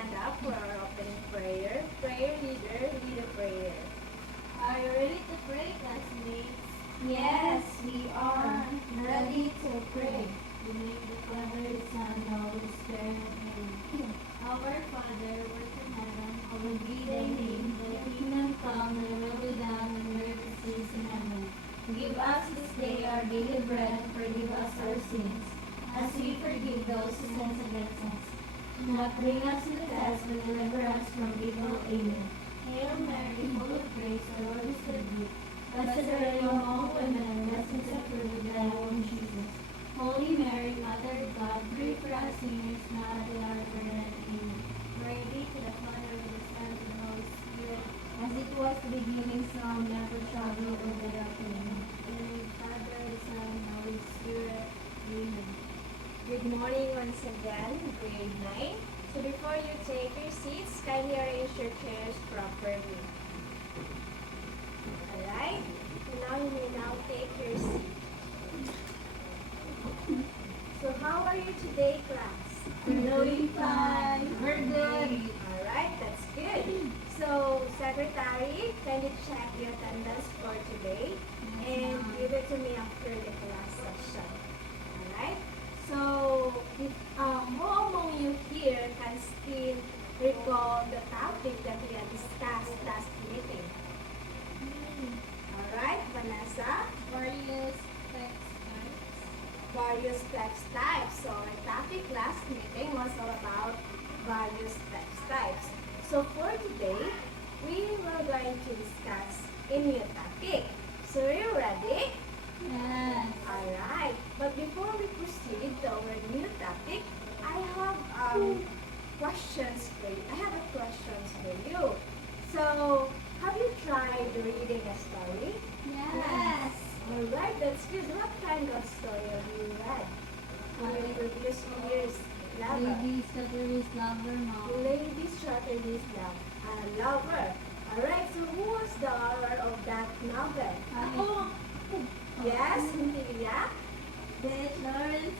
stand up for our opening prayer. Prayer leader, lead a prayer. Are you ready to pray, classmates? Yes, we are ready to pray. In the name of the Father, the Son, and the Holy Spirit. Amen. Our Father, who art in heaven, hallowed be thy name. Thy kingdom come, thy will be done on earth as it is in heaven. Give us this day our daily bread, and forgive us our sins, as we forgive those who sin against us. Do not bring us into test, but deliver us from evil. Amen. Hail Mary, full of grace, the Lord is with thee. Blessed are you among women, and blessed is the fruit of thy womb, Jesus. Holy Mary, Mother of God, pray for us sinners, now and at the hour of our death. Amen. Glory be to the Father, and the Son, and the Holy Spirit, As it was in the beginning, so now, and ever shall be, world without end. in the name of the Father, the Son, and the Holy Spirit. Amen. Good morning once again, grade 9. So before you take your seats, kindly arrange your chairs properly. Alright? So now you may now take your seat. So how are you today, class? We're doing fine. We're good. Alright, that's good. So, Secretary, can you check the attendance for today? And give it to me after the class session. Alright? So, if, who among you here can still recall the topic that we had discussed last meeting? Alright, Vanessa? Various text types. Various text types. So, our topic last meeting was all about various text types. So, for today, we were going to discuss a new topic. So, are you ready? Yes. Alright, but before we proceed to our new topic, I have questions for you. I have a questions for you. So, have you tried reading a story? Yes. Alright, that's good. What kind of story have you read in your previous years level? Ladies, Catherine's lover, mom. Ladies Chatterley's Lover. Alright, so who was the author of that novel? Ako. Yes, Cynthia? Beth Lawrence,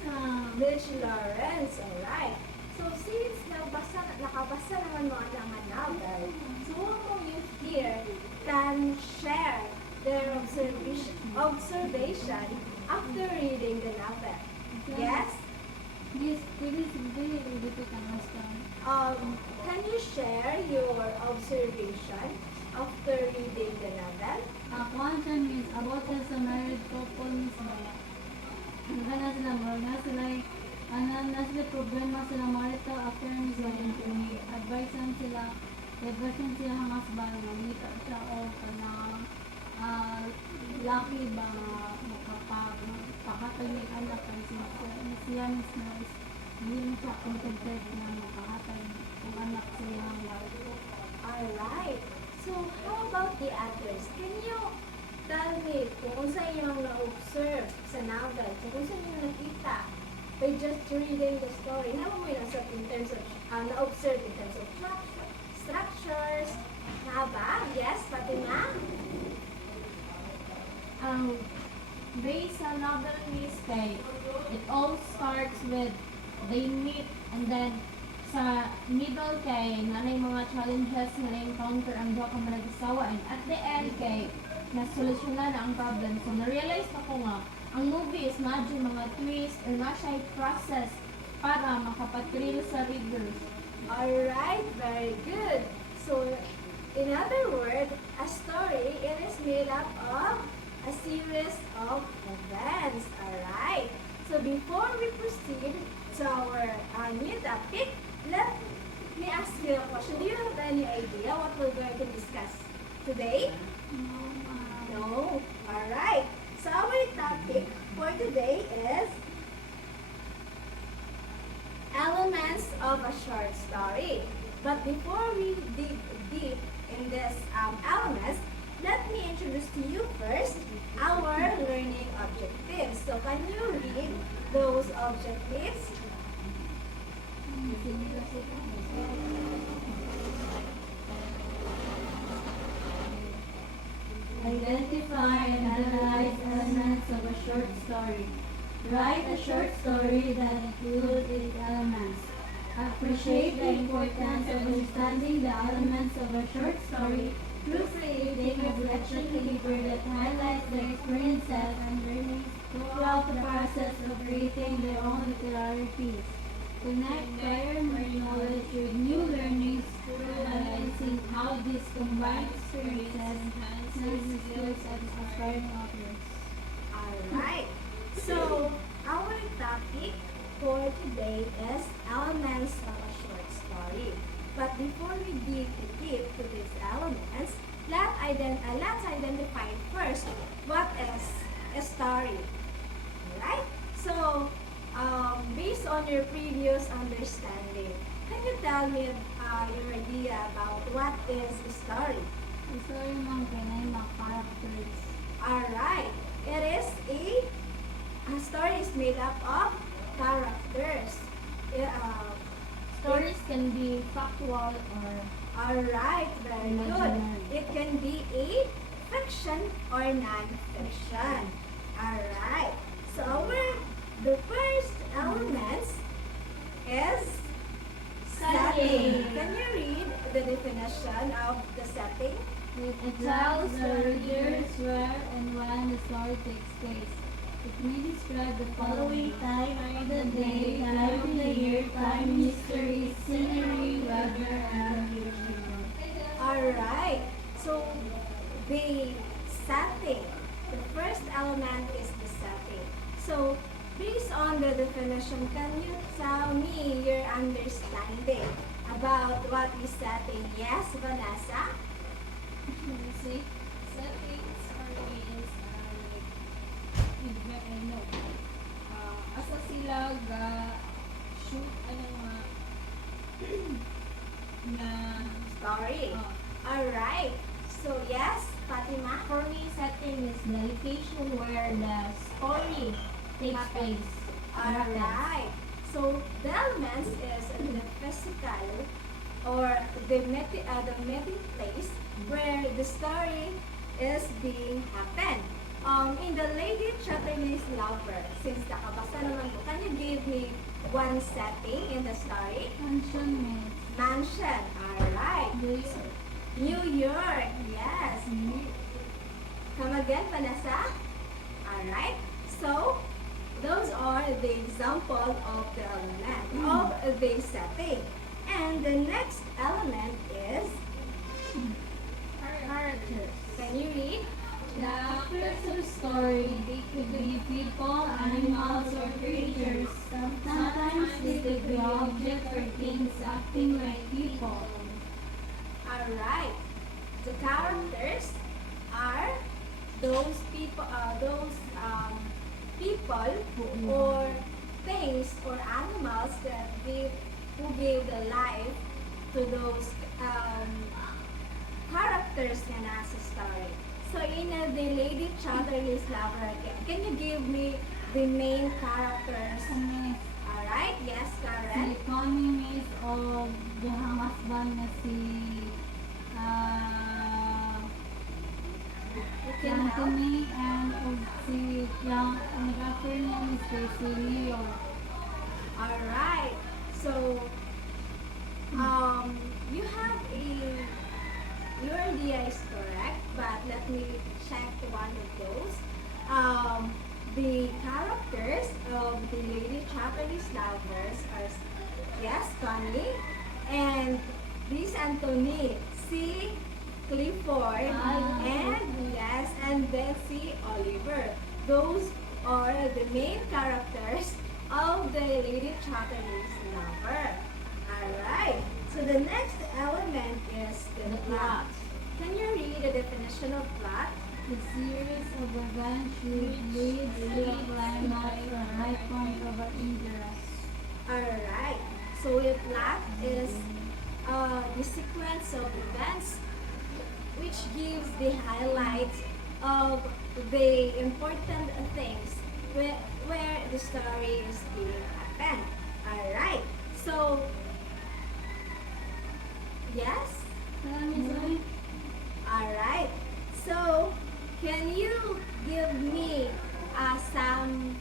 Rich Lawrence, alright. So since nakabasa naman mo ang mga novel, so who among you here can share their observation after reading the novel? Yes? Yes, please, very difficult to understand. Can you share your observation after reading the novel? Quantum is about sa married couple mismo. Kana sila mo, na sila na sila problema sila marito after mismo yung advice sila ang husband na nito siya o kana lucky ba makapagpakatay ng anak ang siya mismo is hindi siya contented na makakatay ang anak siya ng wife. Alright. So, how about the others? Can you tell me kung saan yung na-observe sa novel? So, kung saan yung nakita by just reading the story? How mo yung in terms of, na-observe in terms of structures? Haba? Yes, Fatima? Based on novel is kay, it all starts with they meet and then sa middle kay nanay mga challenges na na-encounter ang duha ka manag-asawa and at the end kay nasolusyonan na ang problem. So na-realize na ko nga ang movie is medyo mga twist or na siya process para makapatril sa readers. Alright, very good. So, in other words, a story, it is made up of a series of events. Alright. So, before we proceed to our new topic, let me ask you a question. Do you have any idea what we're going to discuss today? No? Alright. So, our topic for today is elements of a short story. But before we dig deep in this elements, let me introduce to you first our learning objectives. So can you read those objectives? Identify and analyze elements of a short story. Write a short story that includes its elements. Appreciate the importance of understanding the elements of a short story through creating reflection paper that highlights the experiences and learnings throughout the process of creating their own literary piece. Connect prior knowledge with new learnings through analyzing how these combined experiences enhance the skills of aspiring authors. Alright, so our topic for today is elements of a short story. But before we dig deep to these elements, let's identify first what is a story. Alright? So, based on your previous understanding, can you tell me your idea about what is a story? The story ng kanay mga characters. Alright, it is a story is made up of characters. Stories can be factual or Alright, very good. Imaginary. It can be a fiction or non-fiction. Alright, so the first element is setting. Can you read the definition of the setting? It tells the readers where and when the story takes place. It may describe the following time of the day, time of the year, time, history, scenery, weather, and location. Alright, so the setting, the first element is the setting. So, based on the definition, can you tell me your understanding about what is setting? Yes, Vanessa? see, settings or means asa sila ga shoot ano nga Story. Oh. Alright, so yes, Fatima? for me setting is the location where the story takes place. Alright, so the elements is the physical or the meeting place where the story is being happened. In the Lady Chatterley's Lover, since nakabasa naman ko, can you give me one setting in the story? Mansion means Mansion, alright. New York, yes. Come again, Vanessa? Alright, so those are the example of the element of the setting. And the next element is, Characters. can you read? the actors of the story. They could be people, animals, or creatures. Sometimes they could be objects or things acting like people. Alright, the characters are those people, people or things or animals that who gave the life to those characters na nasa story. So in the Lady Chatterley's Lover, can you give me the main characters? Kami, Alright, yes, the Karen. economist of the husband na si You can help. Anthony and of si yung actor niya is si Leo. Alright, so you have your idea is correct, but let me check one of those. The characters of the Lady Chatterley's Lovers are, yes, Connie, and this Anthony, si Clifford, and yes, and then si Oliver. Those are the main characters of the Lady Chatterley's Lover. Alright, so the next element is the plot. Can you read the definition of plot? The series of events which leads to a climax or high point of an interest. Alright, so the plot is the sequence of events which gives the highlights of the important things where the story is being happened. Alright, so yes? Alright, so can you give me some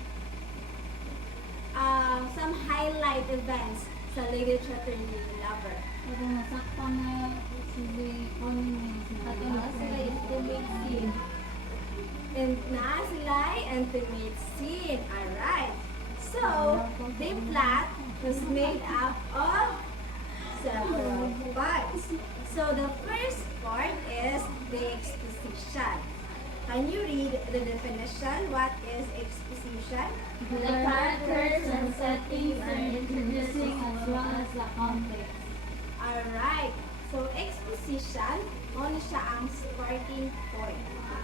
highlight events sa Lady Chatterley lover. Pero nasakpan na si Connie Miss. Ato na sila intimate scene. And na sila ay intimate scene. Alright. So, the plot was made up of several parts. So, the first part is the exposition. Can you read the definition? What is exposition? The characters and settings are introducing as well as the context. Alright. So, exposition, ano siya ang starting point.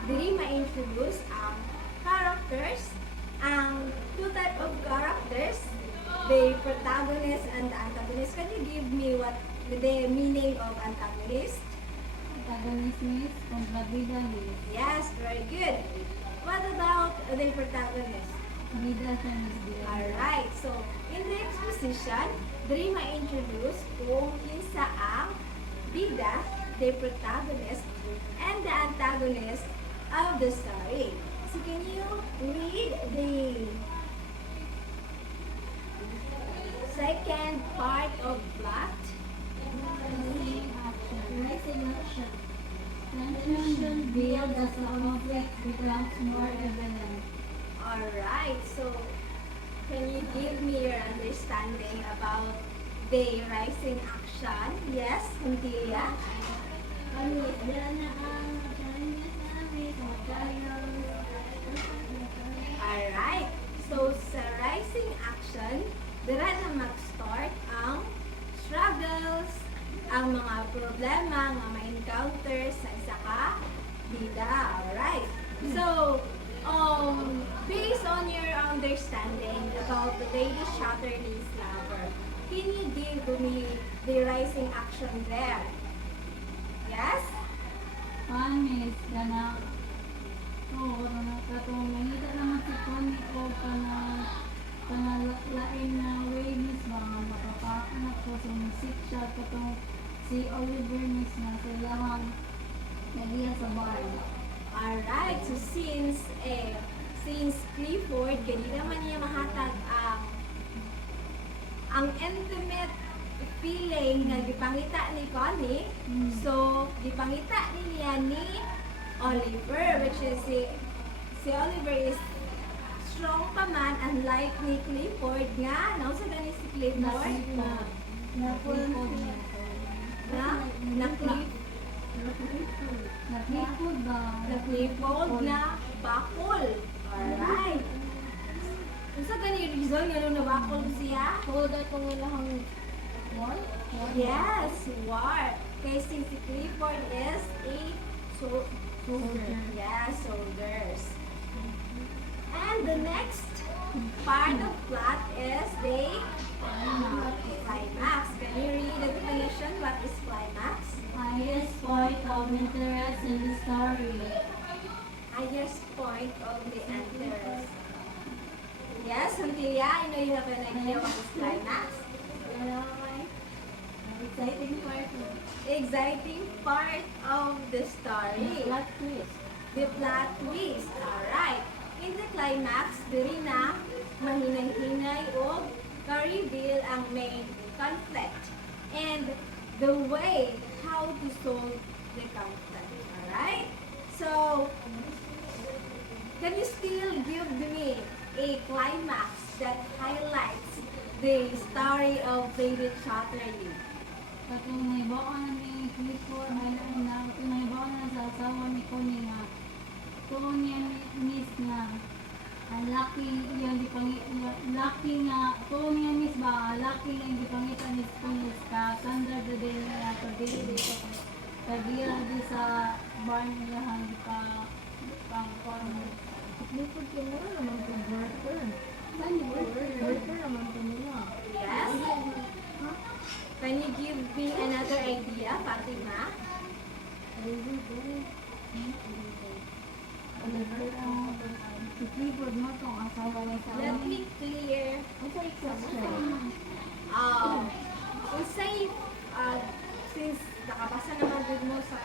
Dili ma-introduce ang characters, ang two type of characters, the protagonist and the antagonist. Can you give me what the meaning of antagonist? Protagonist Miss, kontrabida Miss. Yes, very good. What about the protagonist? Bida siya Miss. Alright, so in the exposition, dili ma-introduce kung kinsa ang bida, the protagonist, and the antagonist of the story. So can you read the second part of plot? Rising action. Tension builds as the conflict becomes more evident. Alright, so can you give me your understanding about the rising action? Yes, Cynthia? Alright, so sa rising action, dira na mag-start ang struggles, ang mga problema nga ma-encounter sa isa ka bida. Alright, so based on your understanding about the Lady Chatterley's lover, can you give me the rising action there? Yes? Miss, kana katong mahita naman si Connie ko lain na way Miss ba nga makapaanak ko sa musik siya katong si Oliver Miss na sa iyang nagiya sa bar. Alright, so since Clifford, kani naman niya mahatag ang intimate feeling na gipangita ni Connie, so gipangita niya ni Oliver, which is si Oliver is strong pa man, unlike ni Clifford nga, no? So gani si Clifford na Naklipod ba? Clifford na bakol. Alright. Kung sa gani reason nga nung nabakol siya? Hold at kung ilahang war? Yes, war. Kay si Clifford is a soldier. Yeah, soldiers. And the next part of plot is the climax. Can you read the definition? What is climax? Highest point of interest in the story. Highest point of the interest. Yes, Cynthia, I know you have an idea what is climax. Exciting part. Exciting part of the story. Plot twist. The plot twist. Alright. In the climax, diri na mahinay-hinay o ka-reveal ang main conflict and the way how to solve the conflict. Alright? So, can you still give me a climax that highlights the story of Lady Chatterley? Katong naibawan ni Clifford, naibawan na sa asawa ni Connie nga tuon niya Miss nga ang lucky yung lucky nga tuon niya Miss ba lucky nga yung gipangita ni Connie ka standard the day nga pagdili dito kagila di sa bar nila hang pang Clifford ko mo naman kung worker. Saan yung worker naman ko nila? Yes? Can you give me another idea, Fatima? si Clifford mo tong asawa niya sa Let me clear. Usay, since nakabasa naman din mo sa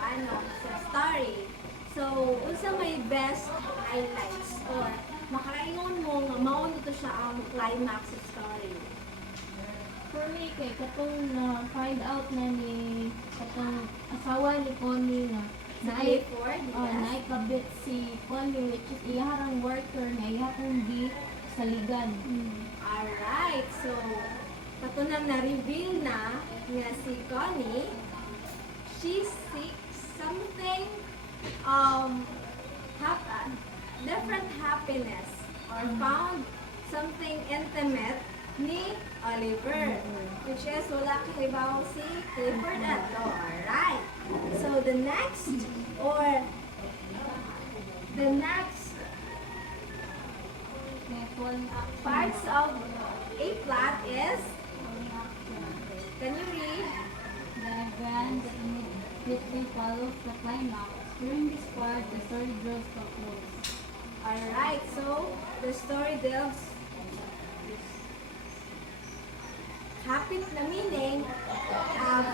sa story, so, unsa may best highlights or makaingon mo nga mao nito siya ang climax of story? For me, kay katong na find out na ni katong asawa ni Connie na Si naay Clifford, oh, yes. naikabit si Connie which is iyaharang worker na iyahang di saligan. Alright, so patunang na-reveal na nga si Connie, she seeks something, different happiness or found something intimate ni Oliver, which is wala kahibaw si Clifford ato. Alright, so the next May falling action. parts of a plot is, can you read? The event that immediately follows the climax. During this part, the story draws to a close. Alright, so the story delves hapit na meaning,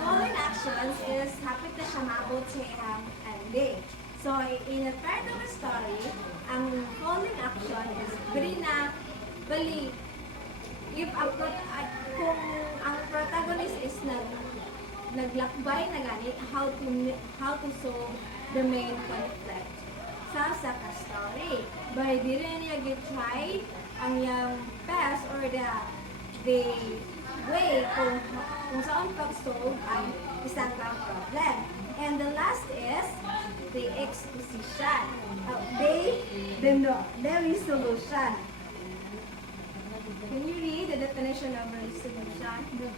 following actions is hapit na siya maabot sa iyang ending. So, in a part of a story, ang following action is very na bali, if kung ang protagonist is naglakbay na ganit, how to solve the main conflict sa story. But di rin niya try ang yung best or the way kung saan pag-solve ang isang problem. And the last is the exposition. The resolution. Can you read the definition of resolution? The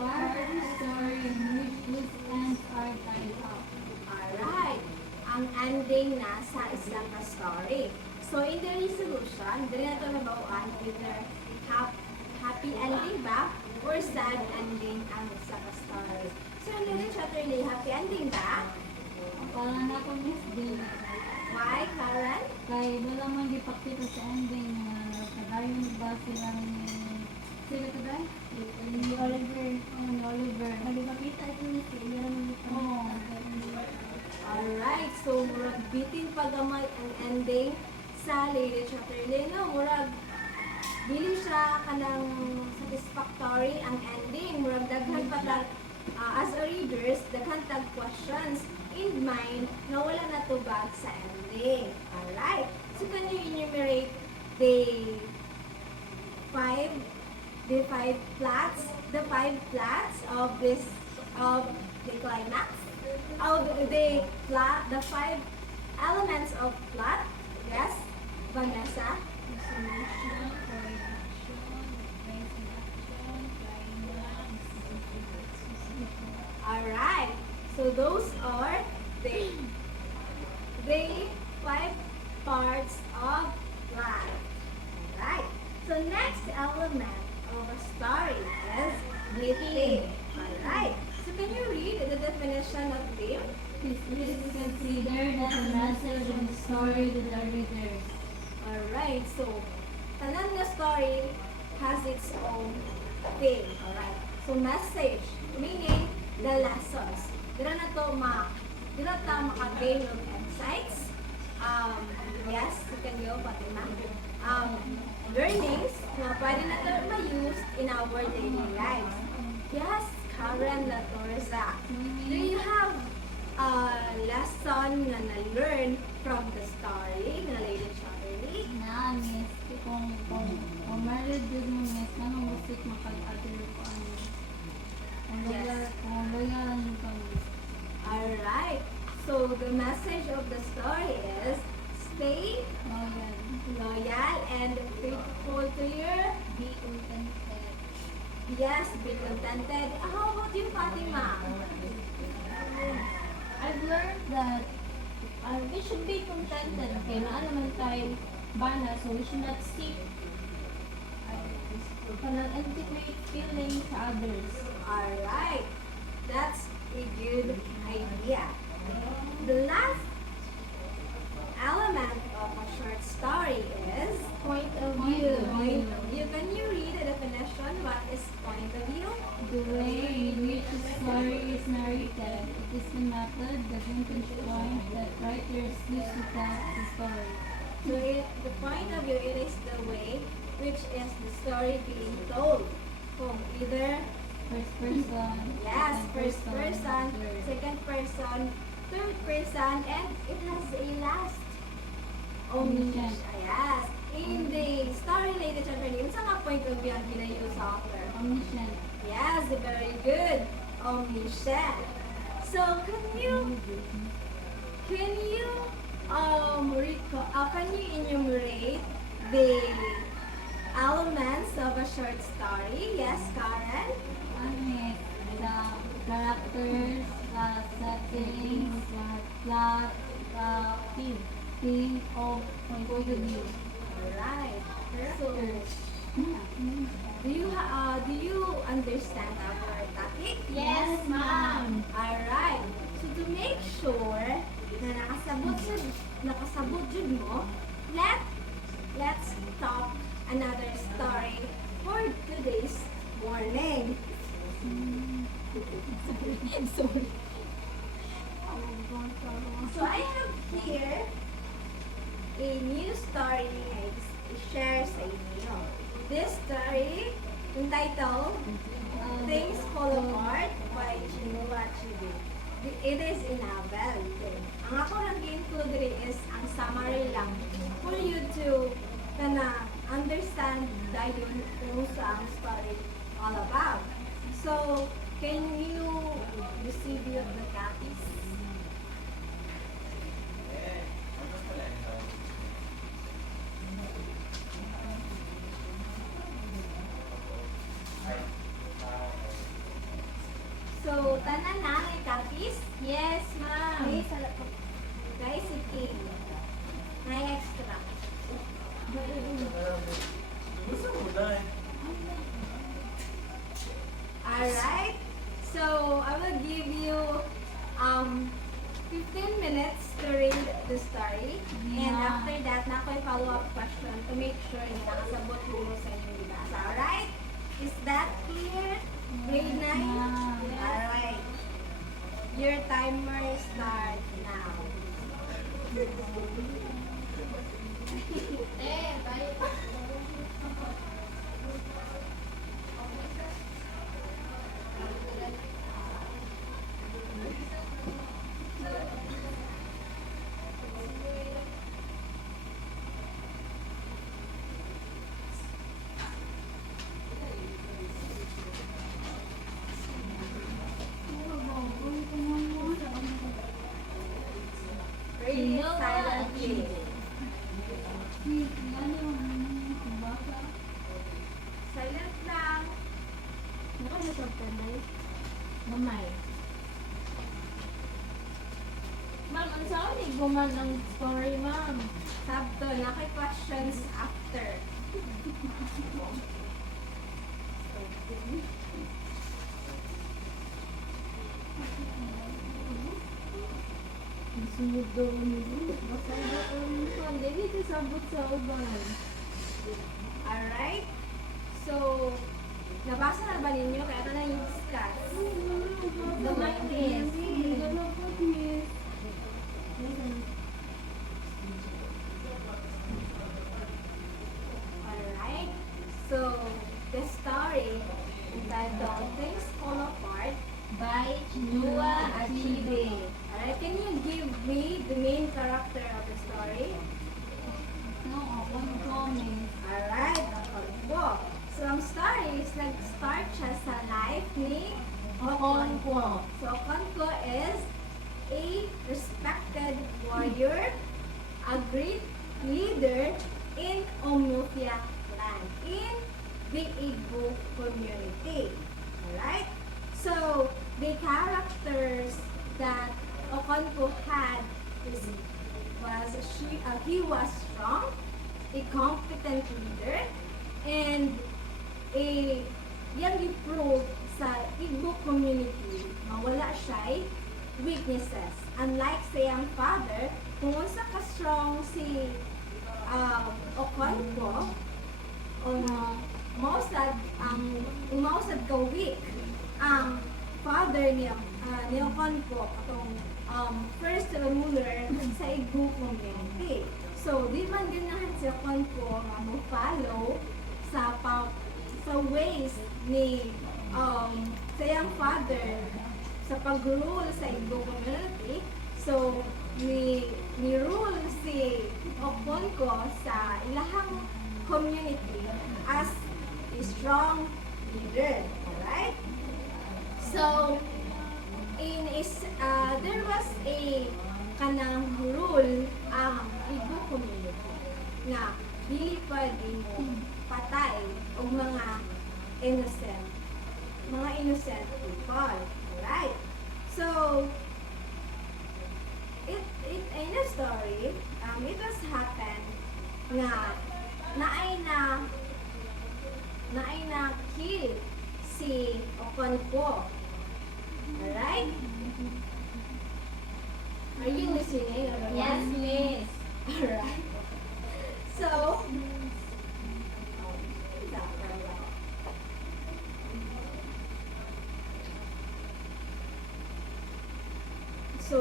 part of the story in which loose ends are tied up. Alright. Ang ending na sa isang story. So, in the resolution, dili na ito nabawaan either happy ending ba or sad ending ang isang story. So, in the chapter ni happy ending ba? Para na ako miss din. Why, Karen? Kay wala man gipakita sa ending na kadayon ba silang sila kaday? Ni Oliver. Ni Oliver. Magipakita ito ni sila. Oo. Alright, so murag bitin pagamay ang ending sa Lady Chapter no? Murag dili siya kanang satisfactory ang ending. Murag daghan patag as a readers, daghan tag questions in mind na wala natubag sa ending. Alright, so can you enumerate the five plots of the climax? The five elements of plot. Yes, Vanessa. Alright, so those are the five parts of plot. Alright, so next element of a story is the theme. Alright, so can you read the definition of theme? Please consider that the message of the story to the readers. Alright, so tanan na story has its own theme. Alright, so message, meaning the lessons. Dira na to maka-gain of insights. Yes, you can go, Fatima. Learnings na pwede na to ma-use in our daily lives. Yes, Karen Latorza. Do you have a lesson na na-learn from the story na Lady Chatterley? Na, miss. Kung married din mo, miss, anong musik makag-other ko ano? Kung loyal lang yung kami. Alright, so the message of the story is stay loyal and faithful to your Be contented. yes, be contented. How about you, Fatima? I've learned that we should be contented. Okay, naman tayo bana, so we should not seek intimate feelings sa others. Alright, that's a good idea. The last element of a short story is Point of view. point of view. Can you read the definition? What is point of view? The way in which the story is narrated. It is the method, the vintage point that writers use to tell the story. So the point of view, it is the way which is the story being told. Kung either First person. Yes, second first person, third. second person, third person, and it has a last omniscient. Yes. In the story, ladies and gentlemen, sa nga point of view ang ginayo sa author? Omniscient. Yes, very good. Omniscient. So, can you can you enumerate the elements of a short story? Yes, Karen? Ano the characters, settings, plot, theme of point of view. Alright. So, do you understand our topic? Yes, ma'am. Alright. So to make sure na nakasabot jud mo, let's talk another story for today's morning. Sorry. So I have here a new story na i-share sa inyo. This story entitled Things Fall Apart by Chinua Achebe. It is a novel. Ang ako lang i-include rin is ang summary lang for you to understand dayon kung sa ang story all about. So, can you distribute the copies? So, tanan na may copies? Yes, ma'am. Okay, sa laptop. Guys, sige. May extra. Alright. So, I will give you 15 minutes to read the story. And Yeah. after that, na ako'y follow-up question to make sure na nakasabot mo sa inyong libasa. Alright? Is that clear? Grade 9? Yeah. Alright. Your timer start now. Read it silently. Silent lang. Nakasabot ka na eh. Gamay. Ma'am, ang saan ni guman ang story, ma'am? Sabto, nakay questions after. Sunod daw nito. Basta daw ko nito. Hindi ko sabot sa uban. Alright? So, nabasa na ba ninyo? Kaya ito na yung discuss. Gamay, miss. Alright? So, the story entitled Things Fall Apart by Chinua Achebe. Alright, can you give me the main character of the story? No, one comment. Alright, Okonpo. So, ang story is nag-start siya sa life ni Okonpo. So, Okonpo is a respected warrior, a great leader in Omofia land, in the Igbo community. Alright? So, the characters that Okonpo had he was strong, a competent leader, and yang i-prove sa Igbo community na wala siya'y weaknesses. Unlike sa iyang father, kung unsa ka strong si Okonpo, mausad ka weak ang father ni Okonpo, atong first ruler sa Igbo community. So, di man ganahan si Okonpo nga mo-follow sa ways ni sa iyang father sa pag-rule sa Igbo community. So, ni-rule si Okonko sa ilahang community as a strong leader. Alright? So, there was a kanang rule ang Igbo community na dili pwede mo patay o mga innocent people. Alright? So, it in a story, it has happened na naay na kill si Okonko. Alright? Are you listening? Everyone? Yes, miss. Alright. So,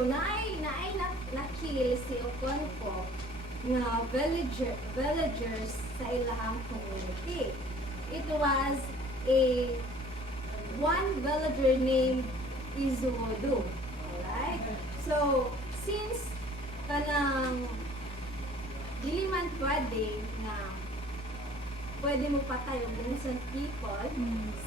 naay na kill si Okonko nga villagers sa ilahang community. It was one villager named Izuodu. Alright? So, since kanang dili man pwede mo patay ang innocent people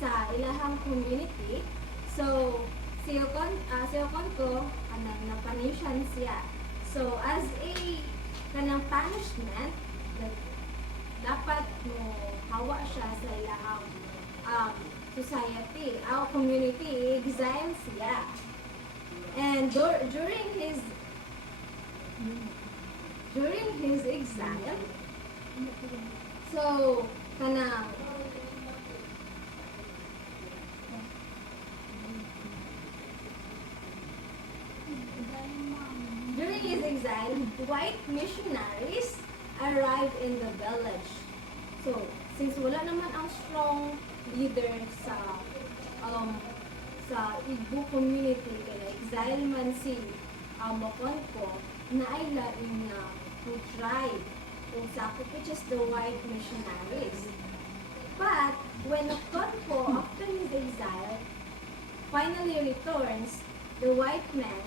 sa ilahang community, so si Okonko kanang napanisyan siya. So, as a kanang punishment, dapat mo hawa siya sa ilahang society, our community, exile siya. And during his exile, so kanang during his exile, white missionaries arrived in the village. So, since wala naman ang strong leader sa Igbo community, kaya exile man si Okonko, naailain na to tribe kung sakop, which is the white missionaries. But when Okonko, after his exile, finally returns, the white men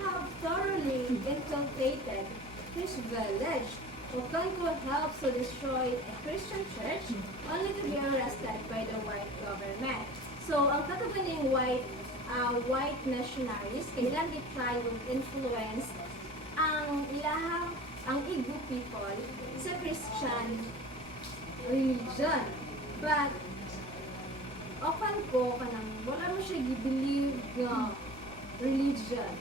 have thoroughly infiltrated his village. Okonko helps to destroy a Christian church only to be arrested by the white government. So, ang katuganing white missionaries, kailan i-try with influence ang Igbo people sa Christian religion. But, Okonko, kanang wala mo siya i-believe nga religion.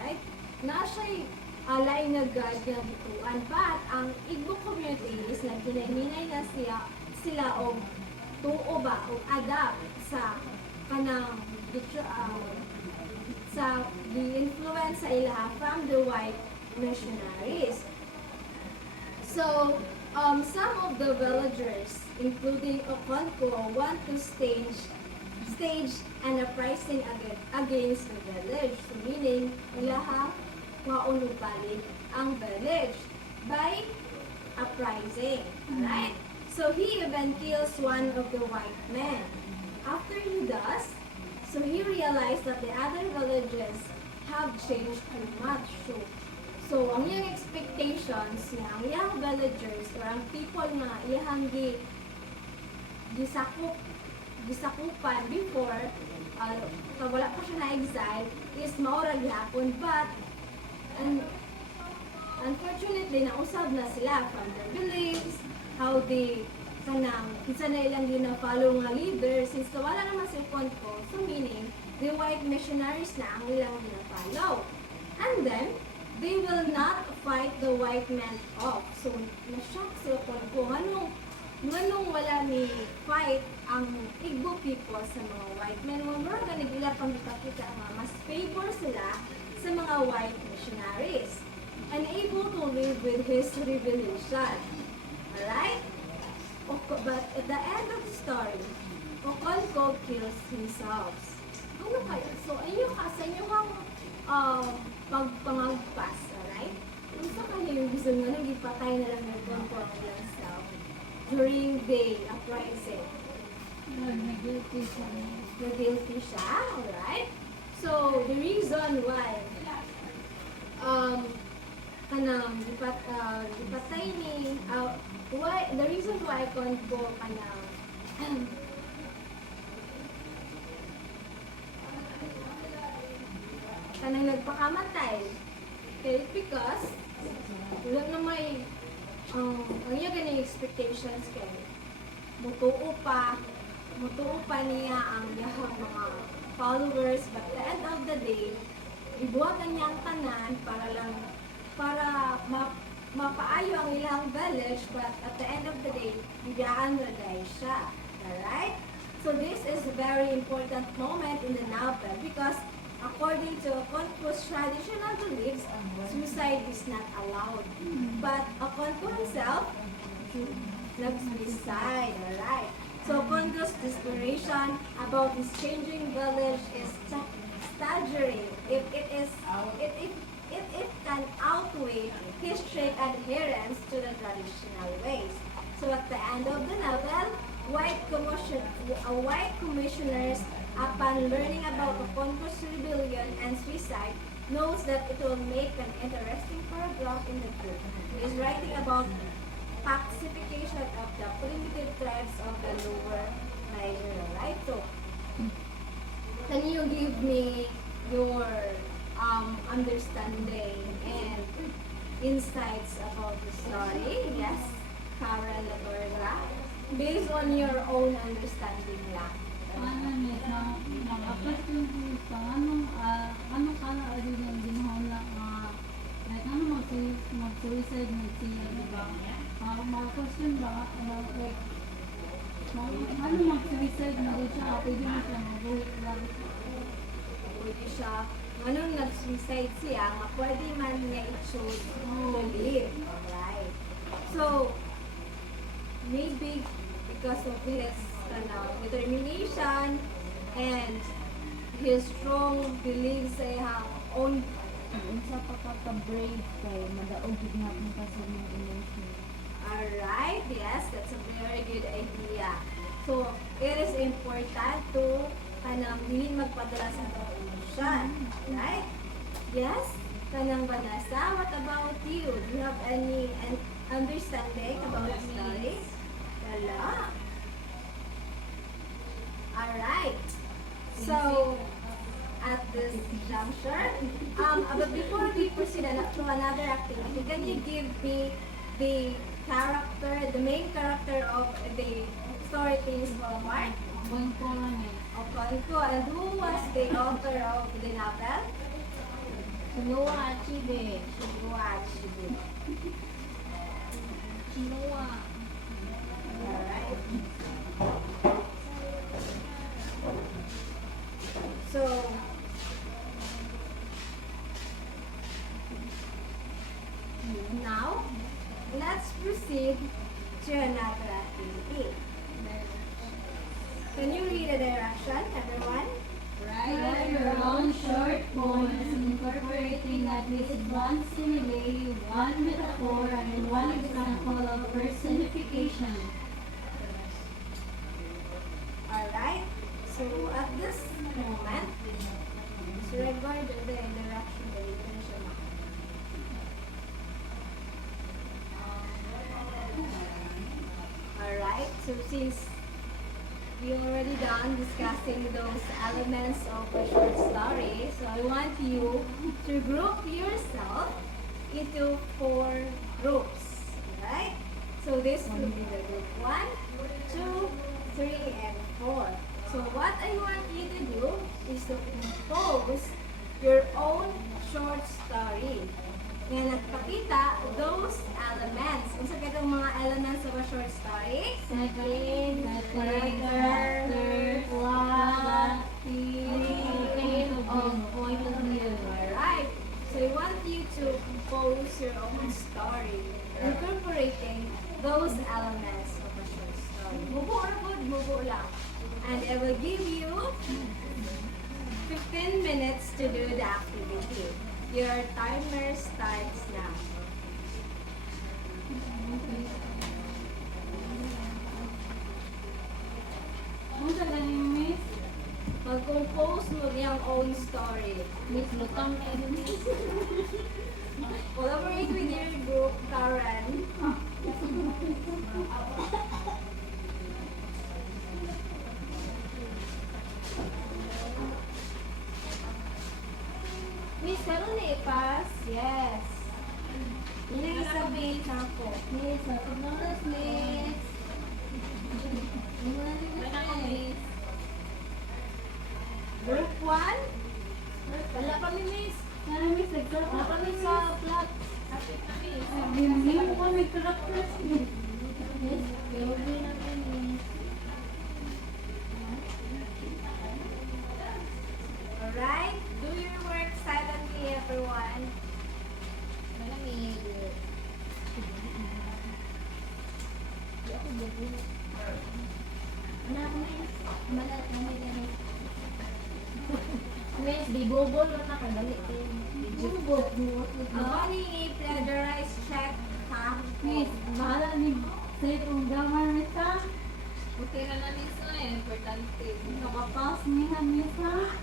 Right? Na siya'y lain nga God nga bituan. But, ang Igbo communities, naghinay na sila o tuo ba, o adapt sa kanang sa the influence sa ilaha from the white missionaries. So, some of the villagers, including Okonko, want to stage an uprising against the village. So, meaning, ilaha maunubalik ang village by uprising. Right? So, he even kills one of the white men. After he does, so he realized that the other villages have changed too much. So ang iyang expectations niya, ang iyang villagers or ang people nga iyang gisakupan before, wala pa siya na-exile, is maura gihapon. But, unfortunately, nausab na sila from their beliefs, how they kinsa na ilang gina-follow nga leader, since wala naman si Okonko, so meaning, the white missionaries na ang ilang gina-follow. And then, they will not fight the white men off. So, na-shock si Okonko, nganong wala ni fight ang Igbo people sa mga white men. Mura nga nagila pang ipakita nga, mas favor sila sa mga white missionaries. Unable to live with his revelation. Alright? But at the end of the story, Okonko kills himself. Ano kayo? So, sa inyong pagpangagpas, alright? Kung sa kayo yung gusto nga nang ipatay na lang ng Okonko ang himself during the uprising. Lord, may guilty siya. Guilty siya, alright? So, the reason why kanang ipatay ni why the reason why kon ko kanang kanang nagpakamatay okay, because wala na may ang iya ganing expectations kay mutuo pa niya ang iyang mga followers, but at the end of the day ibuhagan niya ang tanan para mapaayo ang ilang village, but at the end of the day bigyan na dahil siya. Alright? So this is a very important moment in the novel because according to Okonko's traditional beliefs, suicide is not allowed. But Okonko himself nag-suicide. Alright? So Okonko's desperation about his changing village is staggering if it can outweigh his strict adherence to the traditional ways. So at the end of the novel, white commissioners, upon learning about Okonko's rebellion and suicide, knows that it will make an interesting paragraph in the book. He is writing about pacification of the primitive tribes of the lower Niger, right? So, can you give me your understanding and insights about the story? Yes, Karen Latorga. Based on your own understanding lang. Ano niya, question ko sa anong kana rin yung ginhaw na like ano mag-suicide na siya, diba? Mga question ba, like ano mag-suicide na rin siya, pwede mo siya mag-buhit lang. Pwede siya, anong nag-suicide siya, pwede man niya i-choose to live. Alright. So, maybe because of his determination and his strong belief sa iyang own. Unsa pa ka brave kay madaog gid na akong kasi ng emotion. Alright, yes, that's a very good idea. So, it is important to hindi magpadala sa emotion. Right? Yes? Kanang Vanessa, what about you? Do you have any understanding about the story? Wala. Alright. So, at this juncture, but before we proceed to another activity, can you give me the main character of the story Things for Mark? Okonko lang eh. Okonko. And who was the author of the novel? Chinua Achebe. Chinua. Alright. So, now, let's proceed to another activity. Can you read the direction, everyone? Write your own short poems incorporating at least one simile, one metaphor, and one example of personification. Alright. So, at this moment, disregard the direction that you mentioned. Alright. So, since we already done discussing those elements of a short story, so I want you to group yourself into 4 groups. Right? So this will be the group 1, 2, 3, and 4. So what I want you to do is to compose your own short story. Nga nagpakita those elements. Kung sa kitang mga elements of a short story, Setting, character, plot, theme, point of view. Alright. So I want you to compose your own story, incorporating those elements of a short story. Mubo or good, mubo lang. And I will give you 15 minutes to do the activity. Your timer starts now. iyong own story. Miss Lutang na yun, Miss. Collaborate with your group, Karen. Miss, karon na ipas? Yes. Ini sabihin na ako. Miss, ako na oras, Miss. Muna din Wala ko, Miss. Miss. Group 1? Wala kami, Miss. Sana Miss, nagkaroon Wala ako kami Miss. sa flat. Kapit na, Miss. Hindi mo kami karakteres, Miss. Miss, grabe natin, Miss. Alright? Do your work silently, everyone. Wala, Miss. Di ako bubu. Ano ako, Miss? Malat na, Miss. Miss, di bobol na nakadali kayo. Ako ni plagiarize check, ha? Miss, bahala ni Sir Unggaman, Miss, ha? Okay na na, Miss. Importante. Nakapass niya, Miss, ha?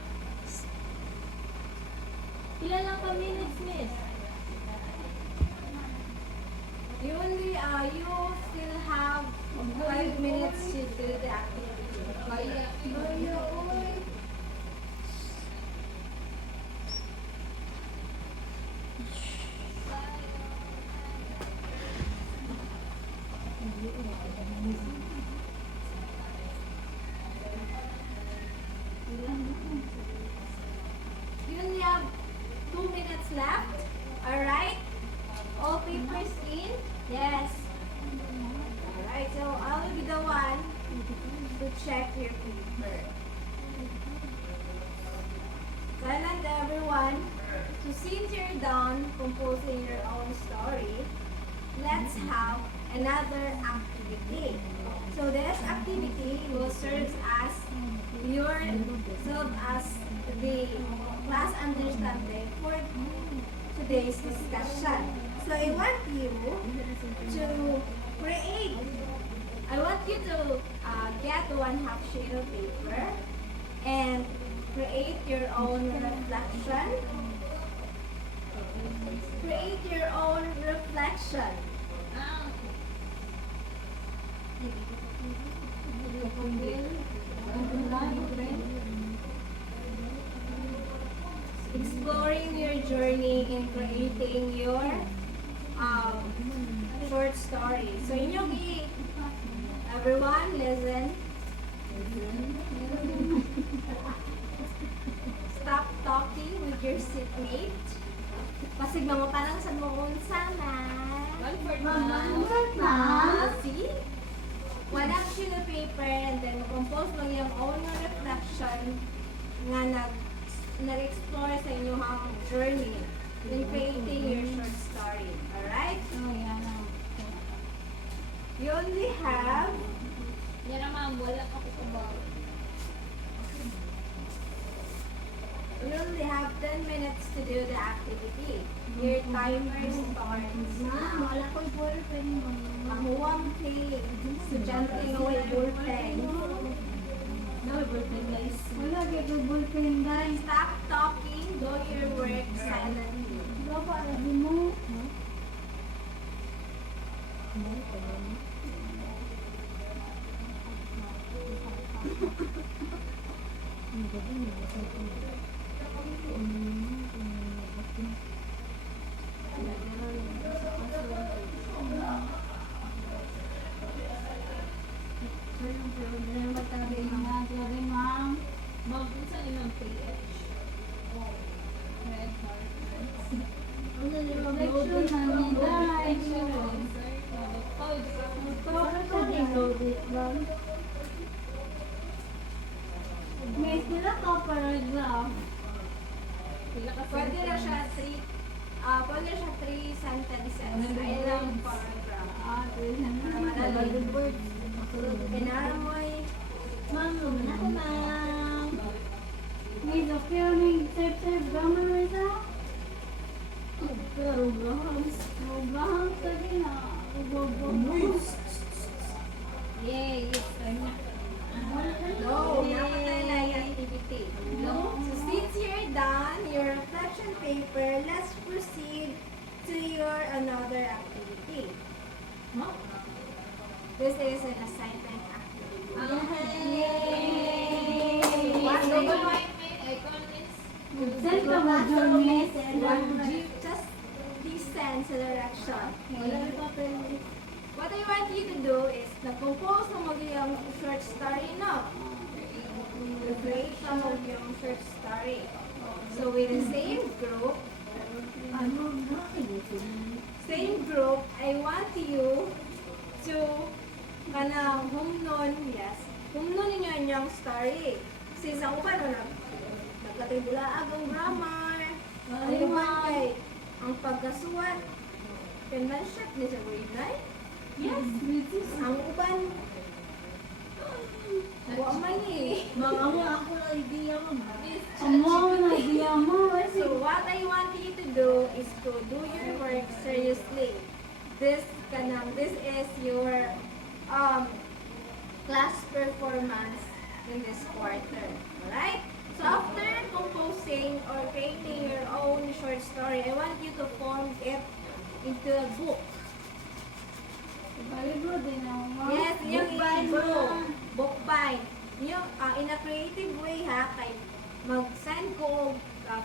Pila lang pa minutes, Miss? You still have 5 minutes to do the activity. Kaya. You only have 2 minutes left. Alright? All papers in? Yes. Alright, so I will be the one to check your paper. Silent everyone. So since you're done composing your own story, let's have another activity. So this activity will serve as the class understanding for today's discussion. So I want you to create. I want you to get 1/2 sheet of paper and create your own reflection. Create your own reflection. Exploring your journey in creating your short story. So everyone listen. Stop talking with your seatmate. Pasig mga parang sa moon sana. See? One sheet of paper and then compose mo yung own reflection nga nag-explore sa inyong journey in creating your short story. Alright? Oh, yeah. You only have Yan na, ma'am. Wala ako kubaw. You only have 10 minutes to do the activity. Your timer starts now. Wala ko'y ballpen mo. Mahuwang play. Estudyante nga way ballpen. Wala kayo ballpen, guys. Stop talking. Do your work silently. Wala pa, lagi mo. Grabe, ma'am. Ma'am, kung saan yung PH? Red heart. Reflection na niya, guys. Miss, sila ka paragraph. Pwede na siya 3 sentences. I love paragraph. Para madali. Pinara mo Ma'am, ako, ma'am. Miss, okay ang save grammar mo isa? Pero Grahams. Grahams lagi na. Yay, yes, sir na. No, napatay na yung activity. No? So This is an assignment activity. Yay! What do you want? Send ka mo, Journey. Just listen sa direction. Wala rin papel. What I want you to do is na-compose mo yung short story, no? Create mo yung short story. So with the same group, I want you to humnon ninyo inyong story. Since ang upan nagkatibulaag ang grammar, ang upan kay ang pagkasuwat, penmanship ni sa grade 9. Yes, British. Ang uban, wa man eh. Mga mo ako na idea mo. Amo na idea mo. So what I want you to do is to do your work seriously. This is your class performance in this quarter. Alright? So after composing or creating your own short story, I want you to form it into a book. Libro din ako. Yes, yung book. Book bind. Yung in a creative way ha, kay mag-send ko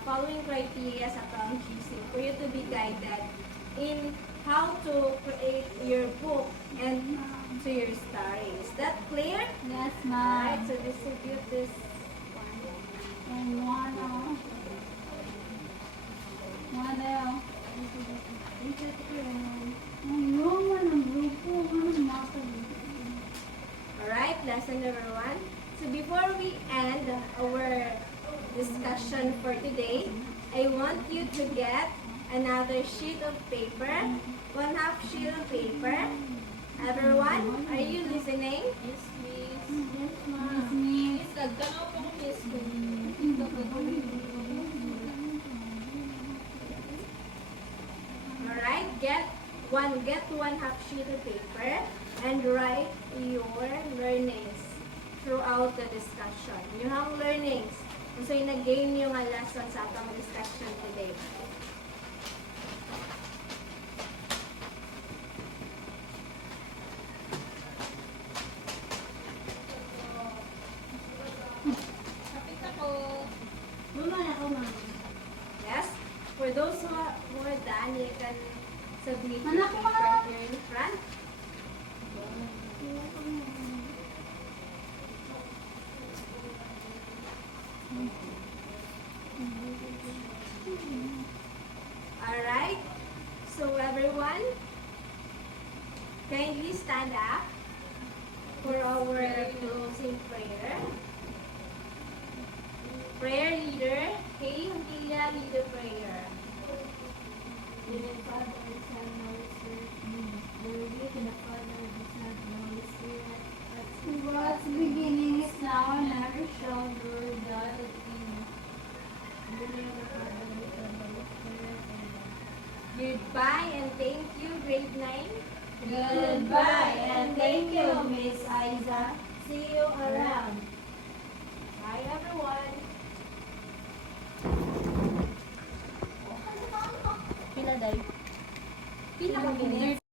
following criteria sa akong GC for you to be guided in how to create your book and to your story. Is that clear? Yes, Alright, ma'am. so distribute this one. And one, Alright, lesson number 1. So before we end our discussion for today, I want you to get another sheet of paper, 1/2 sheet of paper. Everyone, are you listening? Yes, miss. Yes, Miss, miss. Miss, nagtanaw po ko, miss. Alright, get 1/2 sheet of paper and write your learnings throughout the discussion. Yung learnings. So yung nag-gain yung lesson sa atong discussion today. Kapit ako. Yes? For those who are done, you can submit your Anak ko paper na. here in front. Alright? So everyone, kindly stand up for our closing prayer. Prayer leader, Kay Hungilla, lead the prayer. In the Father, the Son, and the Holy Spirit. Glory be to the Father, the Son, and the Holy Spirit. What's beginning is now and Never shall glory die of Amen. In the name of the Father, the Son, and the Holy Spirit. Amen. Goodbye and thank you, grade 9. Goodbye and thank you, Miss Aiza. See you around. Bye everyone. Pila day? Pila ka minutes?